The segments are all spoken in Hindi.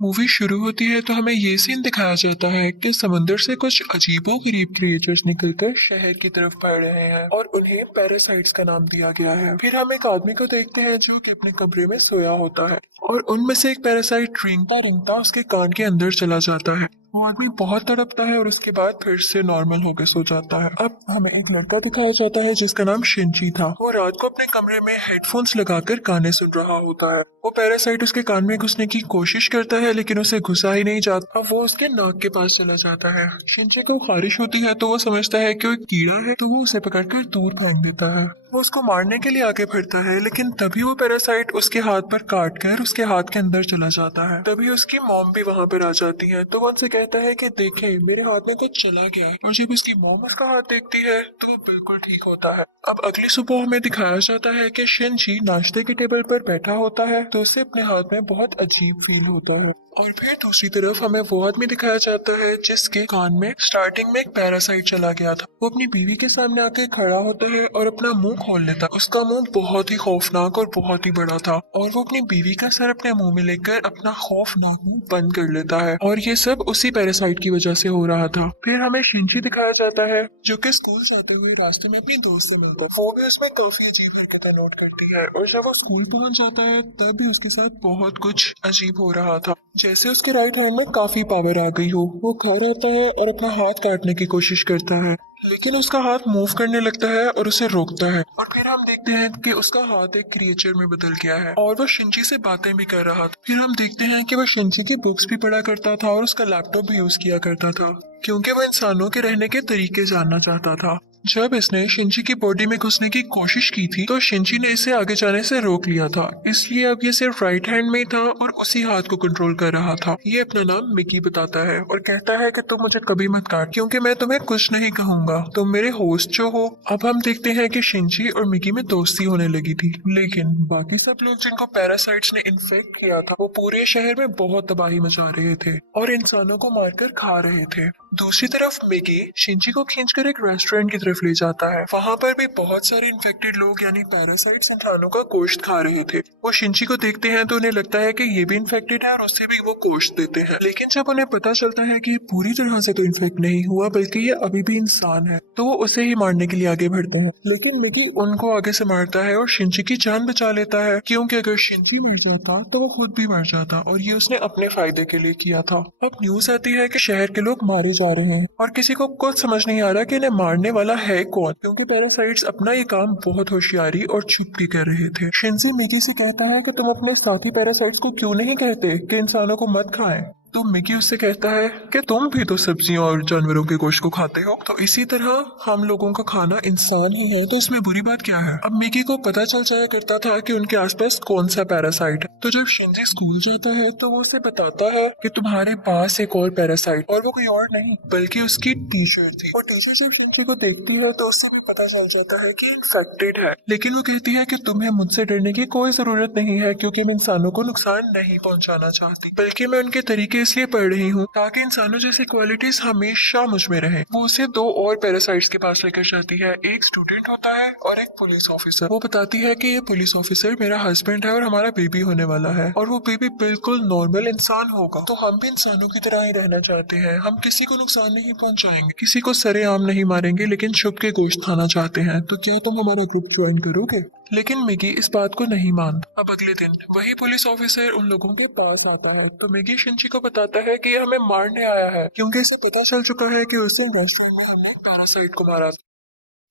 मूवी शुरू होती है तो हमें ये सीन दिखाया जाता है कि समंदर से कुछ अजीबोगरीब क्रिएचर्स निकलकर शहर की तरफ बढ़ रहे हैं और उन्हें पैरासाइट्स का नाम दिया गया है। फिर हम एक आदमी को देखते हैं जो कि अपने कमरे में सोया होता है और उनमें से एक पैरासाइट रेंगता रेंगता उसके कान के अंदर चला जाता है। वो आदमी बहुत तड़पता है और उसके बाद फिर से नॉर्मल होकर सो जाता है। अब हमें एक लड़का दिखाया जाता है जिसका नाम शिंची था। वो रात को अपने कमरे में हेडफोन्स लगाकर गाने सुन रहा होता है। वो पैरासाइट उसके कान में घुसने की कोशिश करता है लेकिन उसे घुसा ही नहीं जाता। अब वो उसके नाक के पास चला जाता है। शिंची को खारिश होती है तो वो समझता है कि वो एक कीड़ा है, तो वो उसे पकड़कर दूर फेंक देता है। वो उसको मारने के लिए आगे बढ़ता है लेकिन तभी वो पैरासाइट उसके हाथ पर काट कर उसके हाथ के अंदर चला जाता है। तभी उसकी मॉम भी वहाँ पर आ जाती है तो वो उनसे कहता है कि देखें, मेरे हाथ में कुछ चला गया है। और जब उसकी मॉम उसका हाथ देखती है तो वो बिल्कुल ठीक होता है। अब अगली सुबह हमें दिखाया जाता है कि शिनची नाश्ते के टेबल पर बैठा होता है तो उसे अपने हाथ में बहुत अजीब फील होता है। और फिर दूसरी तरफ हमें वो आदमी दिखाया जाता है जिसके कान में स्टार्टिंग में एक पैरासाइट चला गया था। वो अपनी बीवी के सामने आके खड़ा होता है और अपना मुंह खोल लेता है। उसका मुंह बहुत ही खौफनाक और बहुत ही बड़ा था और वो अपनी बीवी का सर अपने मुंह में लेकर अपना खौफनाक मुंह बंद कर लेता है और ये सब उसी पैरासाइट की वजह से हो रहा था। फिर हमें शिंची दिखाया जाता है जो कि स्कूल जाते हुए रास्ते में अपनी दोस्त से मिलता है। वो भी उसमें काफी अजीब हरकतें नोट करती है और जब वो स्कूल पहुंच जाता है तब भी उसके साथ बहुत कुछ अजीब हो रहा था, जैसे उसके राइट हैंड में काफी पावर आ गई हो। वो घर आता है और अपना हाथ काटने की कोशिश करता है लेकिन उसका हाथ मूव करने लगता है और उसे रोकता है। और फिर हम देखते हैं कि उसका हाथ एक क्रिएचर में बदल गया है और वो शिंची से बातें भी कर रहा था। फिर हम देखते हैं कि वो शिंची की बुक्स भी पढ़ा करता था और उसका लैपटॉप भी यूज किया करता था क्योंकि वो इंसानों के रहने के तरीके जानना चाहता था। जब इसने शिंची की बॉडी में घुसने की कोशिश की थी तो शिंची ने इसे आगे जाने से रोक लिया था, इसलिए अब ये सिर्फ राइट हैंड में ही था और उसी हाथ को कंट्रोल कर रहा था। ये अपना नाम मिकी बताता है और कहता है कि तुम मुझे कभी मत काट क्योंकि मैं तुम्हें कुछ नहीं कहूंगा, तुम मेरे होस्ट जो हो। अब हम देखते हैं कि शिंची और मिकी में दोस्ती होने लगी थी लेकिन बाकी सब लोग जिनको पैरासाइट्स ने इन्फेक्ट किया था वो पूरे शहर में बहुत तबाही मचा रहे थे और इंसानों को मारकर खा रहे थे। दूसरी तरफ मिकी शिंची को खींचकर एक रेस्टोरेंट की तरफ ले जाता है। वहाँ पर भी बहुत सारे इन्फेक्टेड लोग यानी पैरासाइट्स इंसानों का गोश्त खा रहे थे। वो शिंची को देखते हैं तो उन्हें लगता है कि ये भी इन्फेक्टेड है और उससे भी वो गोश्त देते हैं। लेकिन जब उन्हें पता चलता है कि ये पूरी तरह से तो इन्फेक्ट नहीं हुआ बल्कि ये अभी भी इंसान है तो वो उसे ही मारने के लिए आगे बढ़ते हैं। लेकिन मिकी उनको आगे से मारता है और शिंची की जान बचा लेता है क्योंकि अगर शिंची मर जाता तो वो खुद भी मर जाता और ये उसने अपने फायदे के लिए किया था। अब न्यूज आती है कि शहर के लोग मारे जा रहे हैं और किसी को कुछ समझ नहीं आ रहा कि इन्हें मारने वाला है कौन, क्योंकि पैरासाइट्स अपना ये काम बहुत होशियारी और छुप के कर रहे थे। शिंजी मिकी से कहता है कि तुम अपने साथी पैरासाइट्स को क्यों नहीं कहते कि इंसानों को मत खाएं। तो मिकी उससे कहता है कि तुम भी तो सब्जियों और जानवरों के गोश्त को खाते हो, तो इसी तरह हम लोगों का खाना इंसान ही है, तो इसमें बुरी बात क्या है। अब मिकी को पता चल जाया करता था कि उनके आसपास कौन सा पैरासाइट है, तो जब शिंजी स्कूल जाता है तो वो उसे बताता है कि तुम्हारे पास एक और पैरासाइट, और वो कोई और नहीं बल्कि उसकी टीचर थी। और टीचर जब शिंजी को देखती है तो उससे भी पता चल जाता है कि इन्फेक्टेड है, लेकिन वो कहती है कि तुम्हें मुझसे डरने की कोई जरूरत नहीं है क्योंकि मैं इंसानों को नुकसान नहीं पहुंचाना चाहती, बल्कि मैं उनके तरीके इसलिए पढ़ रही हूँ ताकि इंसानों जैसी क्वालिटीज हमेशा मुझ में रहे। वो उसे दो और पैरासाइट्स के पास लेकर जाती है, एक स्टूडेंट होता है और एक पुलिस ऑफिसर। वो बताती है कि ये पुलिस ऑफिसर मेरा हस्बैंड है और हमारा बेबी होने वाला है और वो बेबी बिल्कुल नॉर्मल इंसान होगा, तो हम भी इंसानों की तरह ही रहना चाहते हैं। हम किसी को नुकसान नहीं पहुंचाएंगे, किसी को सरेआम नहीं मारेंगे, लेकिन छुप के गोश्त खाना चाहते हैं। तो क्या तुम हमारा ग्रुप ज्वाइन करोगे? लेकिन मिगी इस बात को नहीं मानता। अब अगले दिन वही पुलिस ऑफिसर उन लोगों के पास आता है तो मिगी शिंची को बताता है कि ये हमें मारने आया है क्योंकि इसे पता चल चुका है कि उस दिन रेस्टोरेंट में हमने पैरासाइट को मारा था।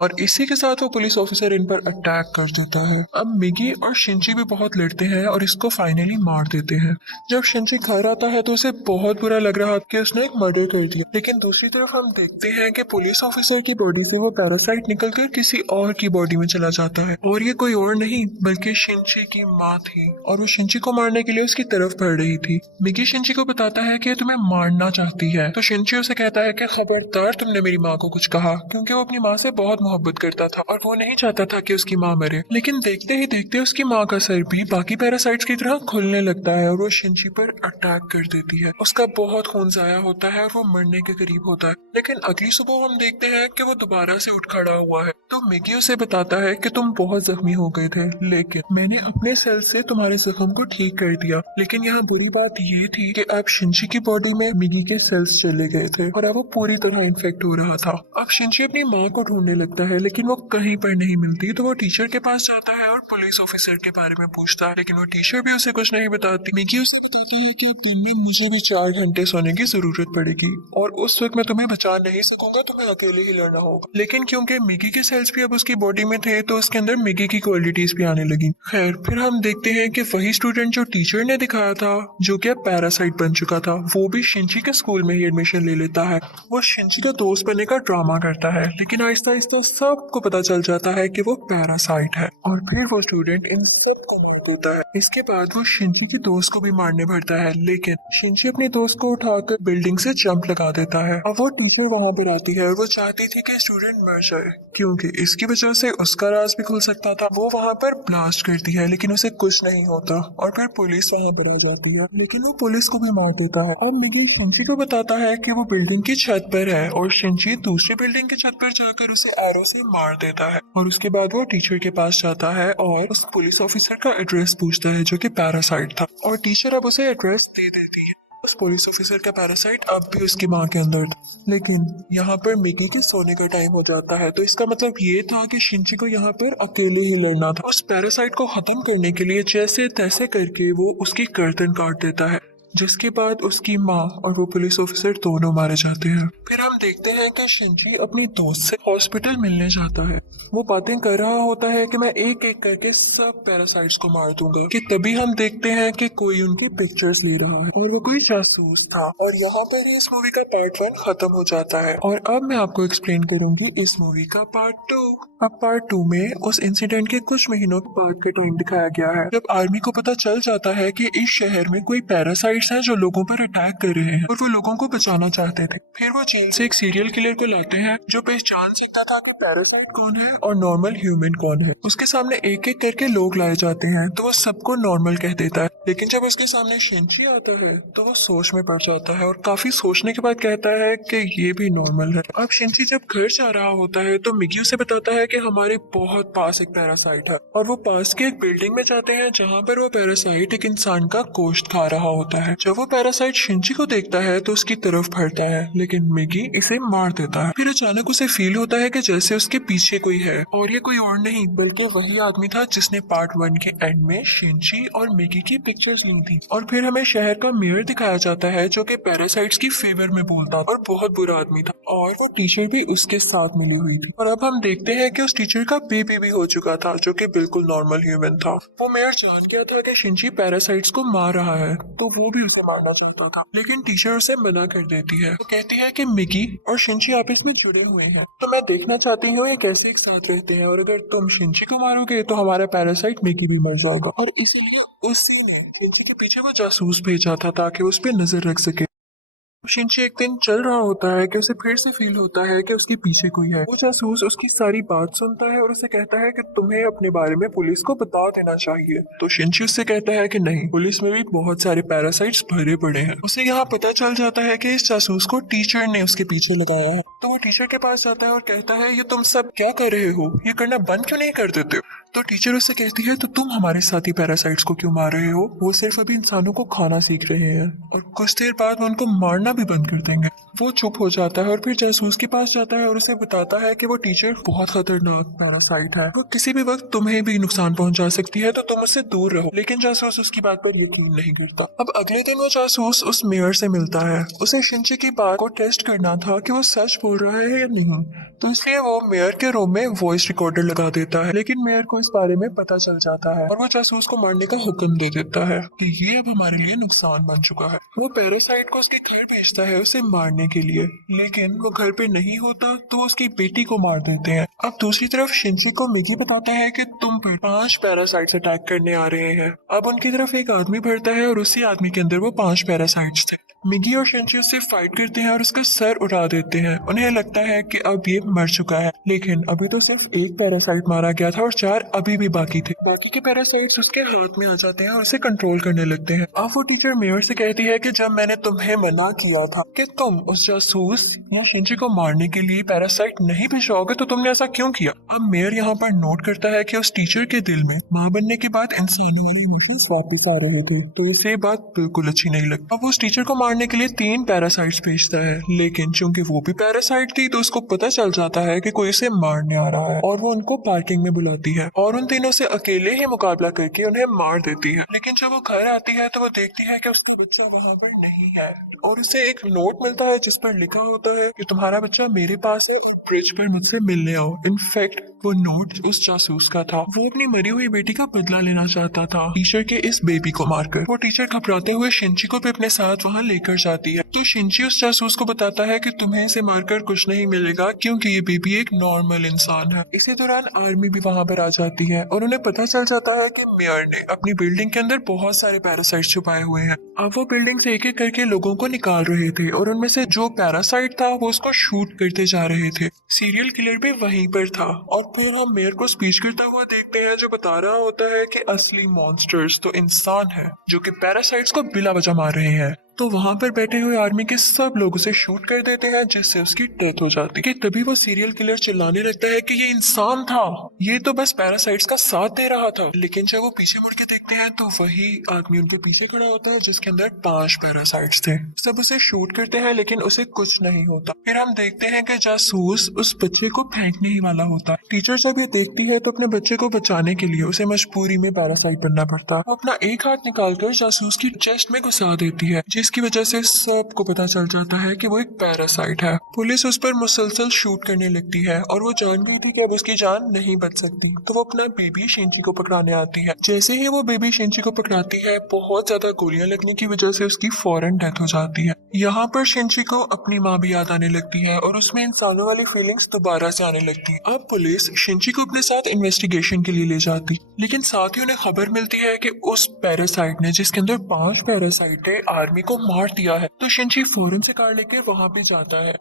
और इसी के साथ वो पुलिस ऑफिसर इन पर अटैक कर देता है। अब मिगी और शिंची भी बहुत लड़ते हैं और इसको फाइनली मार देते हैं। जब शिंची घर आता है तो उसे बहुत बुरा लग रहा कि उसने एक मर्डर कर दिया, लेकिन दूसरी तरफ हम देखते हैं कि पुलिस ऑफिसर की बॉडी से वो पैरासाइट निकलकर किसी और की बॉडी में चला जाता है और ये कोई और नहीं बल्कि शिंची की माँ थी और वो शिंची को मारने के लिए उसकी तरफ बढ़ रही थी। मिगी शिंची को बताता है कि तुम्हें मारना चाहती है, तो शिंची उसे कहता है कि खबरदार तुमने मेरी माँ को कुछ कहा, क्योंकि वो अपनी माँ से बहुत मोहब्बत करता था और वो नहीं चाहता था कि उसकी माँ मरे। लेकिन देखते ही देखते उसकी माँ का सर भी बाकी पैरासाइट्स की तरह खुलने लगता है और वो शिनची पर अटैक कर देती है। उसका बहुत खून जाया होता है और वो मरने के करीब होता है। लेकिन अगली सुबह हम देखते हैं कि वो दोबारा से उठ खड़ा हुआ है। तो मिगी उसे बताता है कि तुम बहुत जख्मी हो गए थे, लेकिन मैंने अपने सेल से तुम्हारे जख्म को ठीक कर दिया। लेकिन यहाँ बुरी बात ये थी कि अब शिनची की बॉडी में मिगी के सेल्स चले गए थे और अब वो पूरी तरह इन्फेक्ट हो रहा था। अब शिनची अपनी माँ को ढूंढने लगता है, लेकिन वो कहीं पर नहीं मिलती। तो वो टीचर के पास जाता है और पुलिस ऑफिसर के बारे में पूछता है, लेकिन वो टीचर भी उसे कुछ नहीं बताती। मिगी उसे बताता है कि अब दिन में मुझे भी 4 घंटे सोने की जरूरत पड़ेगी और उस वक्त मैं तुम्हें बचा नहीं सकूंगा, तुम्हें अकेले ही लड़ना होगा। लेकिन क्योंकि मिगी के सेल्स भी अब उसकी बॉडी में थे तो उसके अंदर मिगी की क्वालिटीज भी आने लगी। खैर, फिर हम देखते हैं कि वही स्टूडेंट जो टीचर ने दिखाया था, जो कि अब पैरासाइट बन चुका था, वो भी शिनची के स्कूल में ही एडमिशन ले लेता है। वो शिनची का दोस्त बनने का ड्रामा करता है, लेकिन आहिस्ता आहिस्ता सबको पता चल जाता है कि वो पैरासाइट है और फिर वो स्टूडेंट इन सबको मार देता है। इसके बाद वो शिनची के दोस्त को भी मारने भरता है, लेकिन शिनची अपने दोस्त को उठाकर बिल्डिंग से जंप लगा देता है। अब वो टीचर वहां पर आती है और वो चाहती थी कि स्टूडेंट मर जाए, क्योंकि इसकी वजह से उसका राज भी खुल सकता था। वो वहां पर ब्लास्ट करती है, लेकिन उसे कुछ नहीं होता और फिर पुलिस वहां पर आ जाती है, लेकिन वो पुलिस को भी मार देता है। अब मिगी शिनची को बताता है कि वो बिल्डिंग की छत पर है और शिनची दूसरी बिल्डिंग की छत पर जाकर उसे एरो से मार देता है। और उसके बाद वो टीचर के पास जाता है और उस पुलिस ऑफिसर का एड्रेस पूछता है, जो कि पैरासाइट था, और टीचर अब उसे एड्रेस दे देती है। उस पुलिस ऑफिसर का पैरासाइट अब भी उसकी माँ के अंदर था। लेकिन यहाँ पर मिगी के सोने का टाइम हो जाता है, तो इसका मतलब ये था कि शिनची को यहाँ पर अकेले ही लड़ना था। उस पैरासाइट को खत्म करने के लिए जैसे तैसे करके वो उसकी गर्दन काट देता है, जिसके बाद उसकी माँ और वो पुलिस ऑफिसर दोनों मारे जाते हैं। फिर हम देखते हैं कि शिनची अपनी दोस्त से हॉस्पिटल मिलने जाता है। वो बातें कर रहा होता है कि मैं एक एक करके सब पैरासाइट्स को मार दूंगा, कि तभी हम देखते हैं कि कोई उनकी पिक्चर्स ले रहा है और वो कोई जासूस था। और यहाँ पर ही इस मूवी का पार्ट 1 खत्म हो जाता है और अब मैं आपको एक्सप्लेन करूंगी इस मूवी का पार्ट 2। अब पार्ट 2 में उस इंसिडेंट के कुछ महीनों के बाद के टाइम दिखाया गया है, जब आर्मी को पता चल जाता है कि इस शहर में कोई पैरासाइट्स हैं जो लोगों पर अटैक कर रहे हैं और वो लोगों को बचाना चाहते थे। फिर वो जेल से एक सीरियल किलर को लाते हैं जो पहचान सकता था कि पैरासाइट कौन है और नॉर्मल ह्यूमन कौन है। उसके सामने एक एक करके लोग लाए जाते हैं तो वो सबको नॉर्मल कह देता है, लेकिन जब उसके सामने शिनची आता है तो वो सोच में पड़ जाता है और काफी सोचने के बाद कहता है कि ये भी नॉर्मल है। अब शिनची जब घर जा रहा होता है तो मिगी उसे बताता है कि हमारे बहुत पास एक पैरासाइट है, और वो पास के एक बिल्डिंग में जाते हैं जहाँ पर वो पैरासाइट एक इंसान का गोश्त खा रहा होता है। जब वो पैरासाइट शिनची को देखता है तो उसकी तरफ बढ़ता है, लेकिन मिगी इसे मार देता है। फिर अचानक उसे फील होता है कि जैसे उसके पीछे कोई है, और ये कोई और नहीं बल्कि वही आदमी था जिसने पार्ट 1 के एंड में शिनची और मिगी की पिक्चर्स ली थी। और फिर हमें शहर का मेयर दिखाया जाता है जो कि पैरासाइट्स की फेवर में बोलता और बहुत बुरा आदमी था, और वो टीचर भी उसके साथ मिली हुई थी। और अब हम देखते हैं कि उस टीचर का बेबी भी हो चुका था जो कि बिल्कुल नॉर्मल ह्यूमन था। वो मेयर जान गया था कि शिनची पैरासाइट्स को मार रहा है, तो वो भी उसे मारना चाहता था, लेकिन टीचर उसे मना कर देती है। तो कहती है कि मिगी और शिनची आपस में जुड़े हुए हैं, तो मैं देखना चाहती हूँ ये कैसे एक साथ रहते हैं, और अगर तुम शिनची को मारोगे तो हमारा पैरासाइट मिगी भी मर जाएगा। और इसीलिए उसी ने शिनची के पीछे वो जासूस भेजा था ताकि उस पर नजर रख सके। शिनची एक दिन चल रहा होता है कि उसे फिर से फील होता है कि उसके पीछे कोई है। वो जासूस उसकी सारी बात सुनता है और उसे कहता है कि तुम्हें अपने बारे में पुलिस को बता देना चाहिए। तो शिनची उससे कहता है कि नहीं, पुलिस में भी बहुत सारे पैरासाइट्स भरे पड़े हैं। उसे यहाँ पता चल जाता है कि इस जासूस को टीचर ने उसके पीछे लगाया है। तो वो टीचर के पास जाता है और कहता है ये तुम सब क्या कर रहे हो, ये करना बंद क्यों नहीं कर देते हो? तो टीचर उससे कहती है तो तुम हमारे साथी पैरासाइट्स को क्यों मार रहे हो? वो सिर्फ अभी इंसानों को खाना सीख रहे हैं और कुछ देर बाद वो उनको मारना भी बंद कर देंगे। वो चुप हो जाता है और फिर जासूस के पास जाता है और उसे बताता है कि वो टीचर बहुत खतरनाक पैरासाइट है, वो किसी भी वक्त तुम्हें भी नुकसान पहुंचा सकती है, तो तुम उससे दूर रहो। लेकिन जासूस उसकी बात पर यकीन नहीं करता। अब अगले दिन वो जासूस उस मेयर से मिलता है। उसे शिनची की बात को टेस्ट करना था कि वो सच बोल रहा है या नहीं, तो इसलिए वो मेयर के रूम में वॉइस रिकॉर्डर लगा देता है। लेकिन मेयर को इस बारे में पता चल जाता है और वो जासूस को मारने का हुक्म दे देता है कि ये अब हमारे लिए नुकसान बन चुका है। वो पैरासाइट को उसके घर भेजता है उसे मारने के लिए, लेकिन वो घर पे नहीं होता तो वो उसकी बेटी को मार देते हैं। अब दूसरी तरफ शिनची को मिगी बताता है कि तुम पर 5 पैरासाइट्स अटैक करने आ रहे हैं। अब उनकी तरफ एक आदमी बढ़ता है और उसी आदमी के अंदर वो 5 पैरासाइट्स थे। मिगी और शिनची उससे फाइट करते हैं और उसका सर उड़ा देते हैं। उन्हें लगता है कि अब ये मर चुका है, लेकिन अभी तो सिर्फ एक पैरासाइट मारा गया था और 4 अभी भी बाकी थे। बाकी के पैरासाइट्स उसके हाथ में आ जाते हैं और उसे कंट्रोल करने लगते हैं। अब वो टीचर मेयर से कहती है कि जब मैंने तुम्हें मना किया था कि तुम उस जासूस या शिनची को मारने के लिए पैरासाइट नहीं भिजवाओगे, तो तुमने ऐसा क्यों किया। अब मेयर यहाँ पर नोट करता है कि उस टीचर के दिल में माँ बनने के बाद इंसानों वाले इमोशंस वापस आ रहे थे, तो इसे ये बात बिल्कुल अच्छी नहीं लगती। अब वो उस टीचर को मारने के लिए 3 पैरासाइट्स भेजता है, लेकिन चूंकि वो भी पैरासाइट थी तो उसको पता चल जाता है कि कोई उसे मारने आ रहा है और वो उनको पार्किंग में बुलाती है और उन तीनों से अकेले ही मुकाबला करके उन्हें मार देती है। लेकिन जब वो घर आती है तो वो देखती है कि उसका बच्चा वहाँ पर नहीं है और उसे एक नोट मिलता है जिस पर लिखा होता है कि तुम्हारा बच्चा मेरे पास है, ब्रिज पर मुझसे मिलने आओ। इनफैक्ट वो नोट उस जासूस का था। वो अपनी मरी हुई बेटी का बदला लेना चाहता था टीचर के इस बेबी को मारकर। वो टीचर घबराते हुए शिनची को भी अपने साथ वहाँ लेकर जाती है, तो शिनची उस जासूस को बताता है कि तुम्हें इसे मारकर कुछ नहीं मिलेगा क्योंकि ये बेबी एक नॉर्मल इंसान है। इसी दौरान आर्मी भी वहाँ पर आ जाती है और उन्हें पता चल जाता है कि मेयर ने अपनी बिल्डिंग के अंदर बहुत सारे पैरासाइट छुपाए हुए हैं। अब वो बिल्डिंग से एक एक करके लोगों को निकाल रहे थे और उनमें से जो पैरासाइट था वो उसको शूट करते जा रहे थे। सीरियल किलर भी वहीं पर था और फिर हम मेयर को स्पीच करता हुआ देखते हैं जो बता रहा होता है कि असली मॉन्स्टर्स तो इंसान है जो कि पैरासाइट्स को बिला वजह मार रहे हैं। तो वहां पर बैठे हुए आर्मी के सब लोग उसे शूट कर देते हैं जिससे उसकी डेथ हो जाती है। कि तभी वो सीरियल किलर चिल्लाने लगता है कि ये इंसान था, ये तो बस पैरासाइट्स का साथ दे रहा था। लेकिन जब वो पीछे मुड़ के देखते हैं तो वही आदमी उनके पीछे खड़ा होता है जिसके अंदर 5 पैरासाइट्स थे। सब उसे शूट करते हैं लेकिन उसे कुछ नहीं होता। फिर हम देखते हैं कि जासूस उस बच्चे को फेंकने ही वाला होता है। टीचर जब ये देखती है तो अपने बच्चे को बचाने के लिए उसे मजबूरी में पैरासाइट बनना पड़ता है। वो अपना एक हाथ निकालकर जासूस की चेस्ट में घुसा देती है जिसकी वजह से सबको पता चल जाता है कि वो एक पैरासाइट है। पुलिस उस पर मुसलसल शूट करने लगती है और वो जान गई थी कि अब उसकी जान नहीं बच सकती, तो वो अपना बेबी शिनची को पकड़ाने आती है। जैसे ही वो बेबी शिनची को पकड़ाती है बहुत ज्यादा गोलियां लगने की वजह से उसकी फौरन डेथ हो जाती है। यहाँ पर शिनची को अपनी माँ भी याद आने लगती है और उसमें इंसानों वाली फीलिंग्स दोबारा से आने लगती है। अब पुलिस शिनची को अपने साथ इन्वेस्टिगेशन के लिए ले जाती, लेकिन साथ ही उन्हें खबर मिलती है कि उस पैरासाइट ने जिसके अंदर 5 पैरासाइट है आर्मी को मार दिया है। तो शिनची फौरन से कार लेकर वहां पे जाता है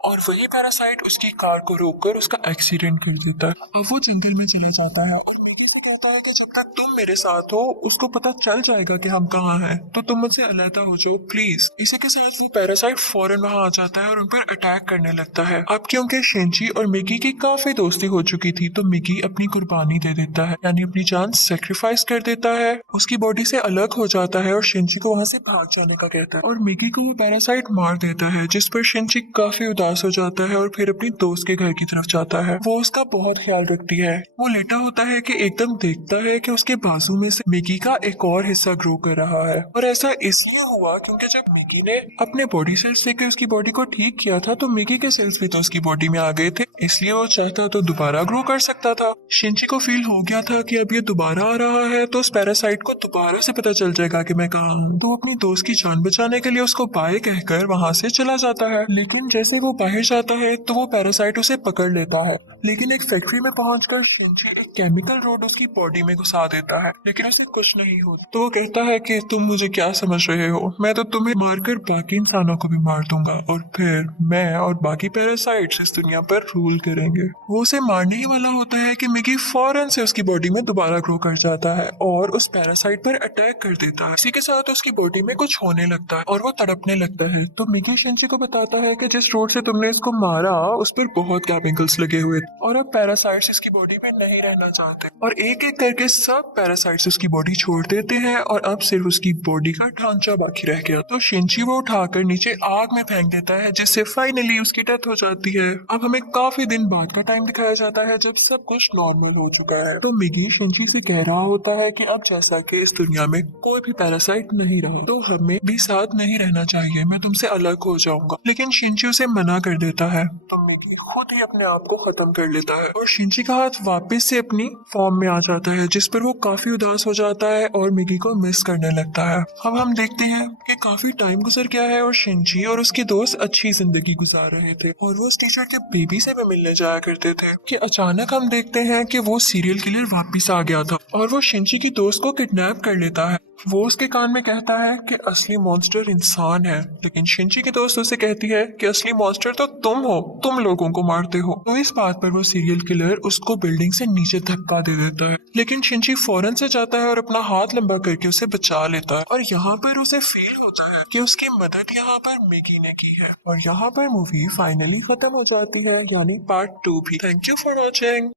और वही पैरासाइट उसकी कार को रोककर उसका एक्सीडेंट कर देता है। अब वो जंगल में चले जाता है और कहता है कि जब तक तुम मेरे साथ हो उसको पता चल जाएगा कि हम कहाँ हैं, तो तुम मुझसे अलहदा हो जाओ प्लीज। इसी के साथ वो पैरासाइट फौरन वहां आ जाता है और उन पर अटैक करने लगता है। अब क्योंकि शिनची और मिगी की काफी दोस्ती हो चुकी थी तो मिगी अपनी कुर्बानी दे देता है, यानी अपनी जान सेक्रीफाइस कर देता है, उसकी बॉडी से अलग हो जाता है और शिनची को वहां से भाग जाने का कहता है और मिगी को वो पैरासाइट मार देता है, जिस पर शिनची काफी उदास हो जाता है और फिर अपनी दोस्त के घर की तरफ जाता है। वो उसका बहुत ख्याल रखती है। वो लेटा होता है कि एकदम देखता है कि उसके बाजू में से मिगी का एक और हिस्सा ग्रो कर रहा है और ऐसा इसलिए हुआ क्योंकि जब मिगी ने अपने बॉडी सेल्स लेकर उसकी बॉडी को ठीक किया था तो मिगी के सेल्स भी तो उसकी बॉडी में आ गए थे, इसलिए वो चाहता तो दोबारा ग्रो कर सकता था। शिनची को फील हो गया था कि अब ये दोबारा आ रहा है तो उस पैरासाइट को दोबारा से पता चल जाएगा कि मैं कहाँ हूँ, तो वो अपनी दोस्त की जान बचाने के लिए उसको बाय कहकर वहाँ से चला जाता है। लेकिन जैसे वो बाहर जाता है तो वो पैरासाइट उसे पकड़ लेता है, लेकिन एक फैक्ट्री में पहुंचकर शिनची एक केमिकल रोड उसकी बॉडी में घुसा देता है, लेकिन उसे कुछ नहीं होता। तो वो कहता है कि तुम मुझे क्या समझ रहे हो, मैं तो तुम्हें मारकर बाकी इंसानों को भी मार दूंगा और फिर मैं और बाकी पैरासाइट्स इस दुनिया पर रूल करेंगे। वो उसे मारने ही वाला होता है कि मिगी फौरन से उसकी बॉडी में दोबारा ग्रो कर जाता है और उस पैरासाइट पर अटैक कर देता है। इसी के साथ उसकी बॉडी में कुछ होने लगता है और वो तड़पने लगता है। तो मिगी शिनची को बताता है कि जिस रोड से तुमने इसको मारा उस पर बहुत केमिकल्स लगे हुए और अब पैरासाइट्स इसकी बॉडी में नहीं रहना चाहते और एक एक करके सब पैरासाइट्स उसकी बॉडी छोड़ देते हैं और अब सिर्फ उसकी बॉडी का ढांचा बाकी रह गया। तो शिनची वो उठाकर नीचे आग में फेंक देता है जिससे फाइनली उसकी डेथ हो जाती है। अब हमें काफी दिन बाद का टाइम दिखाया जाता है जब सब कुछ नॉर्मल हो चुका है। तो मिगी शिनची से कह रहा होता है कि अब जैसा कि इस दुनिया में कोई भी पैरासाइट नहीं रहा तो हमें भी साथ नहीं रहना चाहिए, मैं तुमसे अलग हो जाऊंगा। लेकिन शिनची उसे मना कर देता है तो मिगी खुद ही अपने आप को खत्म कर लेता है और शिनची का हाथ वापस से अपनी फॉर्म में आ जाता है, जिस पर वो काफी उदास हो जाता है और मिगी को मिस करने लगता है। अब हम देखते हैं कि काफी टाइम गुजर गया है और शिनची और उसके दोस्त अच्छी जिंदगी गुजार रहे थे और वो उस टीचर के बेबी से भी मिलने जाया करते थे कि अचानक हम देखते हैं कि वो सीरियल किलर वापिस आ गया था और वो शिनची की दोस्त को किडनैप कर लेता है। वो उसके कान में कहता है कि असली मॉन्स्टर इंसान है, लेकिन शिंची की दोस्त उसे कहती है कि असली मॉन्स्टर तो तुम हो, तुम लोगों को मारते हो। तो इस बात पर वो सीरियल किलर उसको बिल्डिंग से नीचे धक्का दे देता है, लेकिन शिंची फौरन से जाता है और अपना हाथ लंबा करके उसे बचा लेता है। और यहाँ पर उसे फील होता है कि उसकी मदद यहाँ पर मिकी ने की है। और यहाँ पर मूवी फाइनली खत्म हो जाती है, यानी पार्ट 2 भी। Thank you for watching.